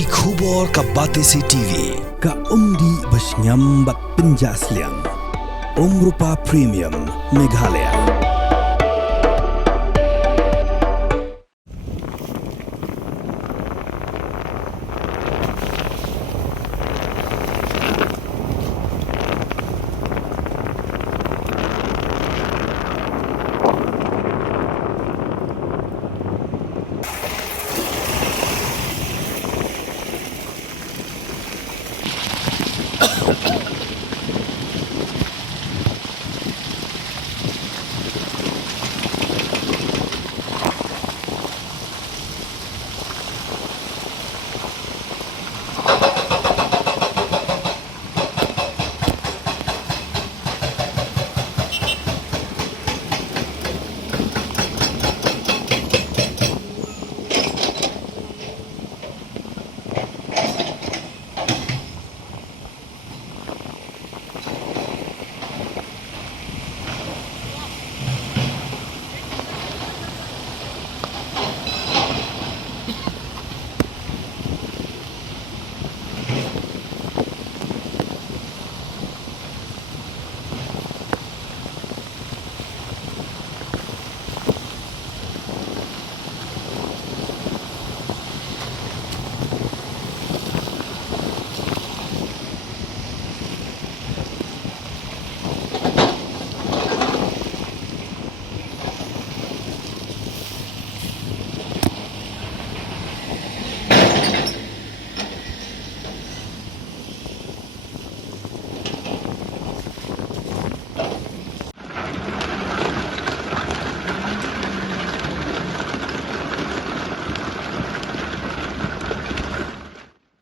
Ki khubor ka Batesi TV. Ka umdi basnyam bat penja Syllang. Rupa Premium Meghalaya.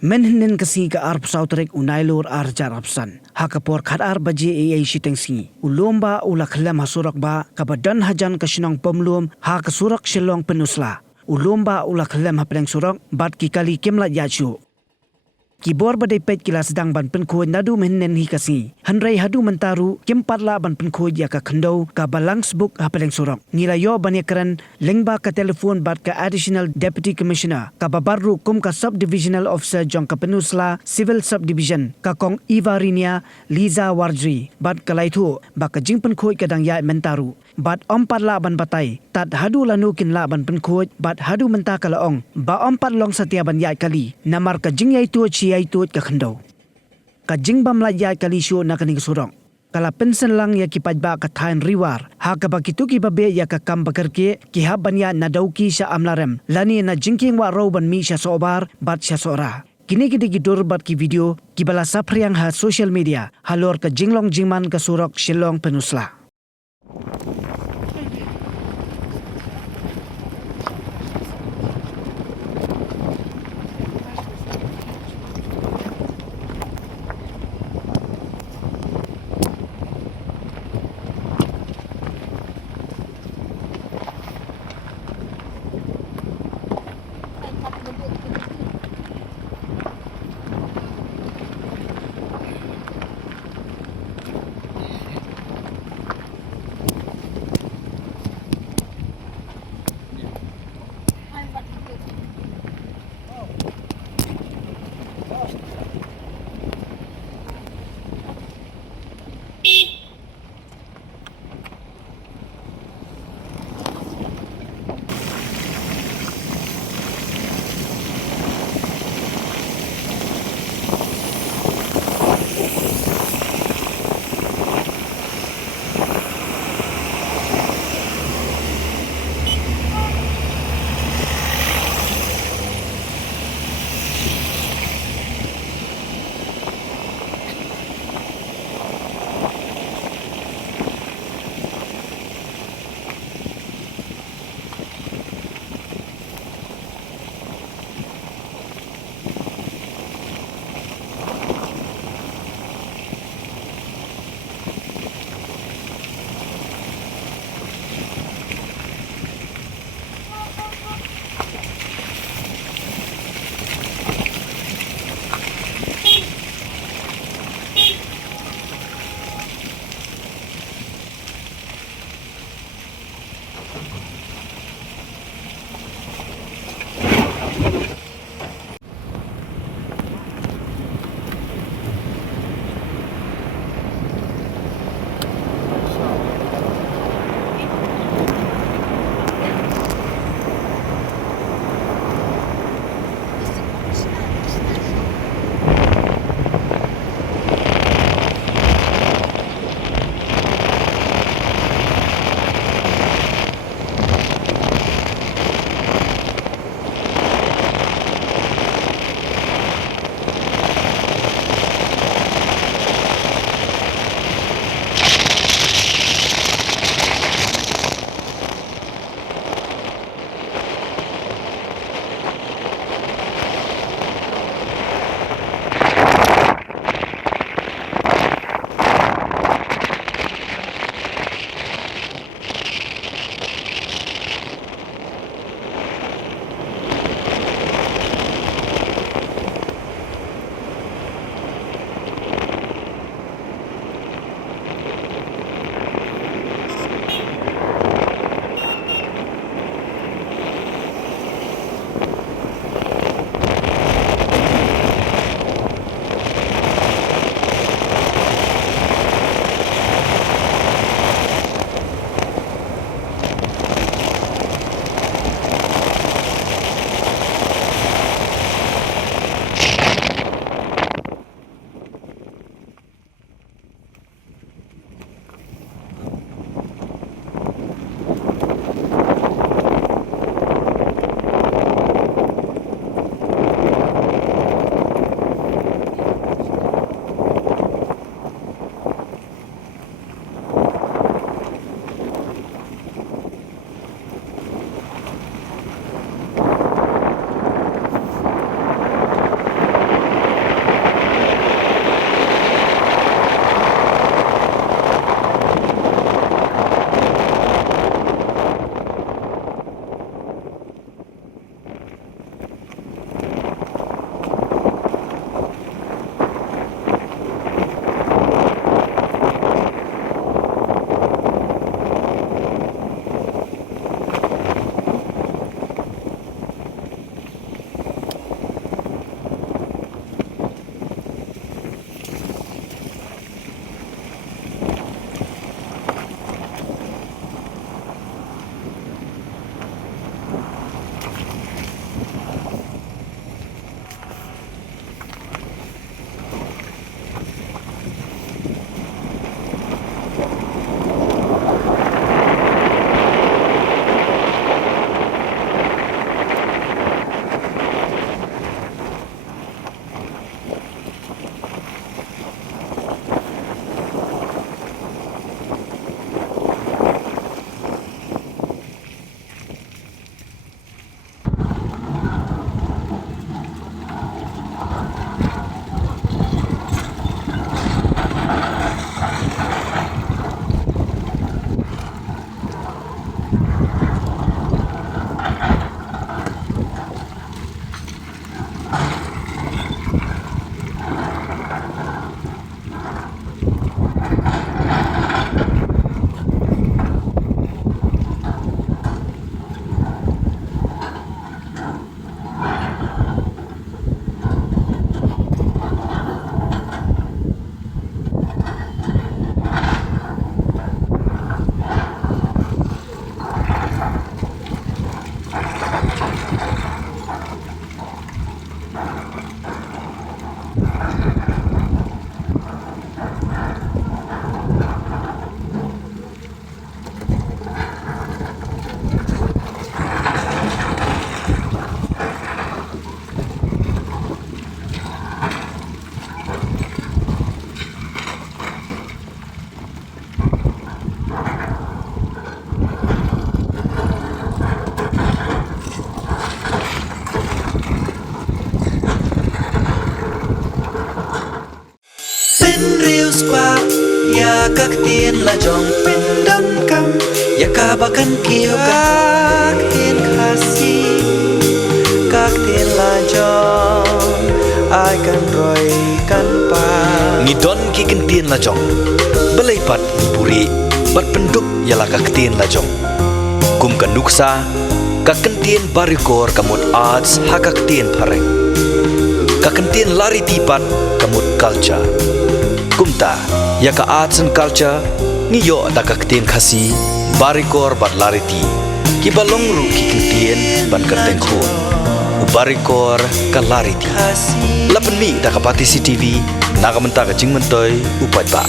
Menhenen kasi ka arp sautrek unailor arjar apsan. Hakapor khadar baje ai sitengsi. Lumbah Ïaid hasurak ba kabadan hajan kasinong pomlum ha kasurak Syllang penusla. Lumbah Ïaid hapeleng surak bat kikali kemla yachu. Kibor badai pet kila sedang ban penkhoi nadu menhenen hi kasi. Hanrai hadu mentaru kempatla ban penkhoi ya ka khendau ka balangsbuk hapeleng surak. Nilayo banyakaran lengba ka telefon bat ka additional deputy commissioner ka babarru kum ka subdivisional officer jong ka penusla civil subdivision ka kong Ivarinia Liza Wardri bat ka laithu ba ka jing penkhoi kadang ya mentaru. Bat ompatla ban batai tat hadu lanu kin la ban penkhoi bat hadu menta ka laong ba ompat long satia ban ya kali namar ka jing yai tu chi yai tu ka khendau ka jing bam la ya kali shu na kani surong kala pensen lang ya ki Paidbah ka Thaiñ riwar ha ka bakitu ki babe ya ka kam bakarke ki ha ban ya nadau ki sha amlarem lani na jingking wa ro ban mi sha sobar bat sha sora kini ki dur bat ki video ki bala sapriang ha social media halor ka jinglong jingman ka surok Syllang penusla. riu spa ya các tiên là jong pin đam cam ya ka bakan kiu các tiên khasi các tiên là jong ai kan roi kan pa ngidon ki kan tiên là jong belai pat puri bat penduk ya la các tiên là jong kum kan nuksa các tiên barikor kamut arts ha các tiên phareng các tiên lari tipat kamut culture kumta ya ka arts and culture ni yo da ka tin khasi barikor bat lariti ki balong ru ki kitien ban kerteng khu barikor ka lariti lapen mi da ka pati CTV naga menta ka jingmentoi Paidbah